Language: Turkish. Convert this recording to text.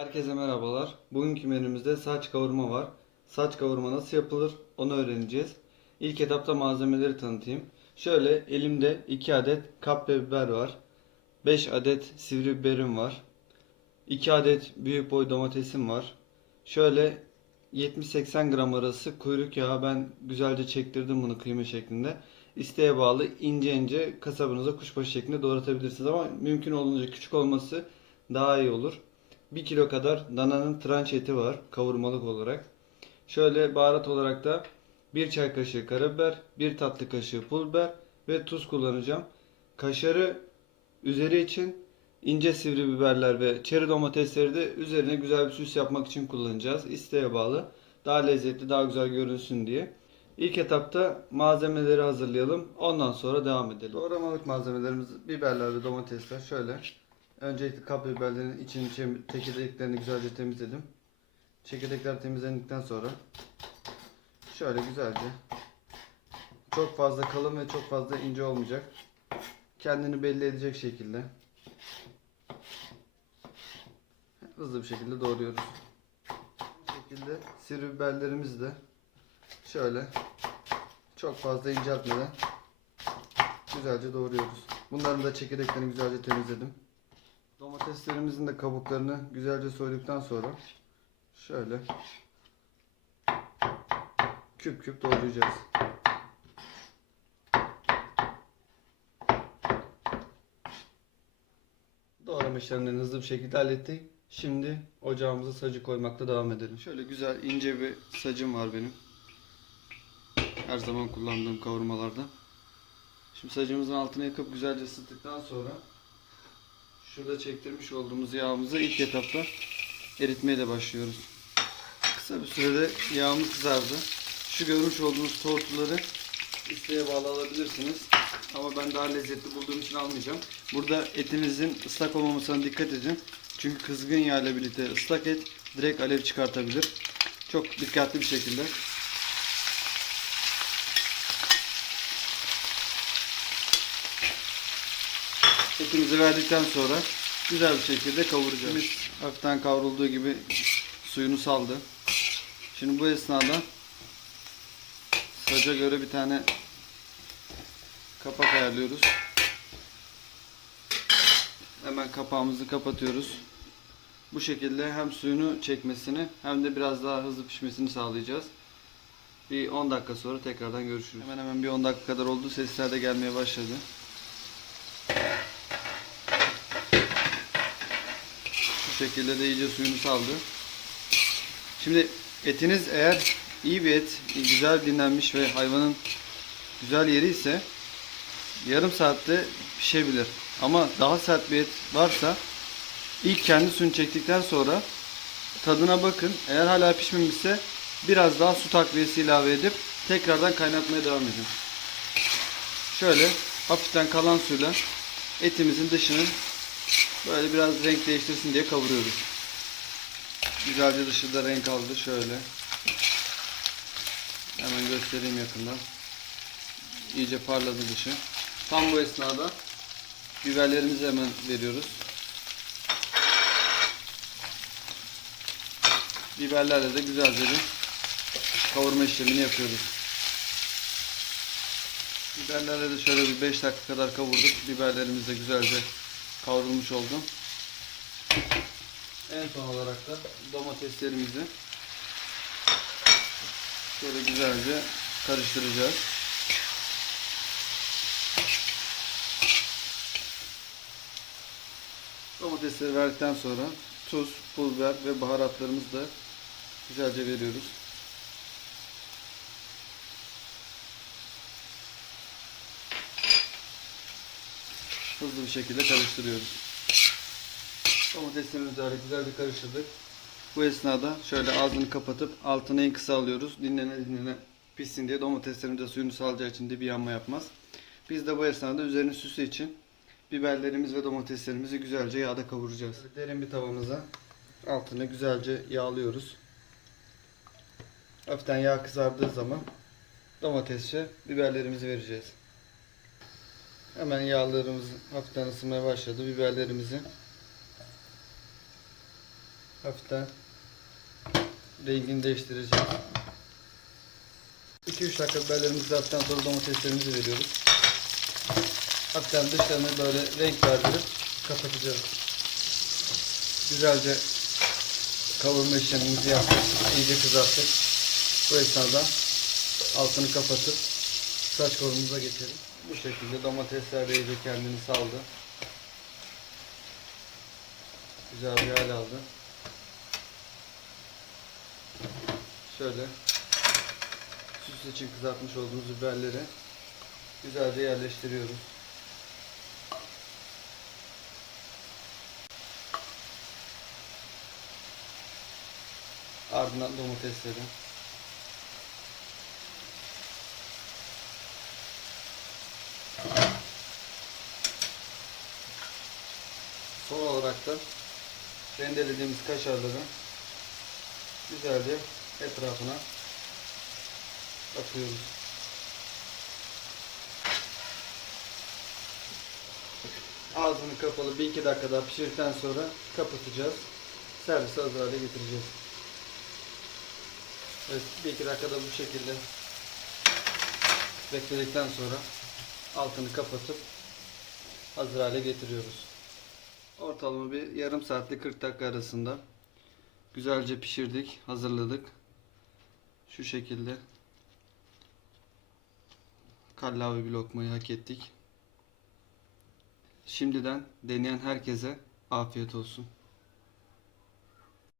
Herkese merhabalar. Bugünkü menümüzde saç kavurma var. Saç kavurma nasıl yapılır onu öğreneceğiz. İlk etapta malzemeleri tanıtayım. Şöyle elimde 2 adet kapya biber var. 5 adet sivri biberim var. 2 adet büyük boy domatesim var. Şöyle 70-80 gram arası kuyruk yağı ben güzelce çektirdim bunu kıyma şeklinde. İsteğe bağlı ince ince kasabınıza kuşbaşı şeklinde doğratabilirsiniz ama mümkün olduğunca küçük olması daha iyi olur. 1 kilo kadar dananın tranç eti var kavurmalık olarak. Şöyle baharat olarak da 1 çay kaşığı karabiber, 1 tatlı kaşığı pul biber ve tuz kullanacağım. Kaşarı üzeri için ince sivri biberler ve çeri domatesleri de üzerine güzel bir süs yapmak için kullanacağız. İsteğe bağlı. Daha lezzetli, daha güzel görünsün diye. İlk etapta malzemeleri hazırlayalım. Ondan sonra devam edelim. Doğramalık malzemelerimiz biberler ve domatesler şöyle. Öncelikle kapya biberlerin içini, çekirdeklerini güzelce temizledim. Çekirdekler temizlendikten sonra şöyle güzelce çok fazla kalın ve çok fazla ince olmayacak. Kendini belli edecek şekilde hızlı bir şekilde doğruyoruz. Bu şekilde sivri biberlerimizi de şöyle çok fazla inceltmeden güzelce doğruyoruz. Bunların da çekirdeklerini güzelce temizledim. Domateslerimizin de kabuklarını güzelce soyduktan sonra şöyle küp küp doğrayacağız. Doğrama işlemlerini hızlı bir şekilde hallettik. Şimdi ocağımıza sacı koymakla devam edelim. Şöyle güzel ince bir sacım var benim. Her zaman kullandığım kavurmalarda. Şimdi sacımızın altını yakıp güzelce ısıttıktan sonra şurada çektirmiş olduğumuz yağımızı ilk etapta eritmeye başlıyoruz. Kısa bir sürede yağımız kızardı. Şu görmüş olduğunuz tortuları isteğe bağlı alabilirsiniz. Ama ben daha lezzetli bulduğum için almayacağım. Burada etimizin ıslak olmamasına dikkat edin. Çünkü kızgın yağ ile birlikte ıslak et direkt alev çıkartabilir. Çok dikkatli bir şekilde. Etimizi verdikten sonra güzel bir şekilde kavuracağız. Etimiz hafiften kavrulduğu gibi suyunu saldı. Şimdi bu esnada saca göre bir tane kapak ayarlıyoruz. Hemen kapağımızı kapatıyoruz. Bu şekilde hem suyunu çekmesini hem de biraz daha hızlı pişmesini sağlayacağız. Bir 10 dakika sonra tekrardan görüşürüz. Hemen hemen bir 10 dakika kadar oldu. Sesler de gelmeye başladı. Şu şekilde de iyice suyunu saldı. Şimdi etiniz eğer iyi bir et, güzel dinlenmiş ve hayvanın güzel yeri ise yarım saatte pişebilir. Ama daha sert bir et varsa ilk kendi suyunu çektikten sonra tadına bakın. Eğer hala pişmemişse biraz daha su takviyesi ilave edip tekrardan kaynatmaya devam edin. Şöyle hafiften kalan suyla etimizin dışını böyle biraz renk değiştirsin diye kavuruyoruz. Güzelce dışı da renk aldı şöyle. Hemen göstereyim yakından. İyice parladı dışı. Tam bu esnada biberlerimizi hemen veriyoruz. Biberlerle de güzelce bir kavurma işlemini yapıyoruz. Biberlerle de şöyle bir 5 dakika kadar kavurduk. Biberlerimiz de güzelce kavrulmuş oldu. En son olarak da domateslerimizi şöyle güzelce karıştıracağız. Domatesleri verdikten sonra tuz, pul biber ve baharatlarımızı da güzelce veriyoruz. Hızlı bir şekilde karıştırıyoruz. Domateslerimizi de güzelce karıştırdık. Bu esnada şöyle ağzını kapatıp altını en kısa alıyoruz. Dinlene dinlene pişsin diye domateslerimiz suyunu salacağı için de bir yanma yapmaz. Biz de bu esnada üzerine süsü için biberlerimiz ve domateslerimizi güzelce yağda kavuracağız. Derin bir tavamıza altını güzelce yağlıyoruz. Hafiften yağ kızardığı zaman domatesçe biberlerimizi vereceğiz. Hemen yağlarımız hafiften ısınmaya başladı. Biberlerimizi hafiften rengini değiştireceğiz. 2-3 dakika biberlerimizi kızarttıktan sonra domateslerimizi veriyoruz. Hafiften dışlarını böyle renk verdirip kapatacağız. Güzelce kavurma işlemimizi yaptık. İyice kızarttık. Bu esnada altını kapatıp saç kavurmamıza geçelim. Bu şekilde domatesler de iyice kendini saldı. Güzel bir hal aldı. Şöyle süs için kızartmış olduğumuz biberleri güzelce yerleştiriyoruz. Ardından domatesleri. Son olarak da rendelediğimiz kaşarları güzelce etrafına atıyoruz. Ağzını kapalı bir iki dakika daha pişirdikten sonra kapatacağız. Servise hazır hale getireceğiz. Evet bir iki dakikada bu şekilde bekledikten sonra altını kapatıp hazır hale getiriyoruz. Ortalama bir yarım saatle 40 dakika arasında güzelce pişirdik, hazırladık. Şu şekilde kallavi bir lokmayı hak ettik. Şimdiden deneyen herkese afiyet olsun.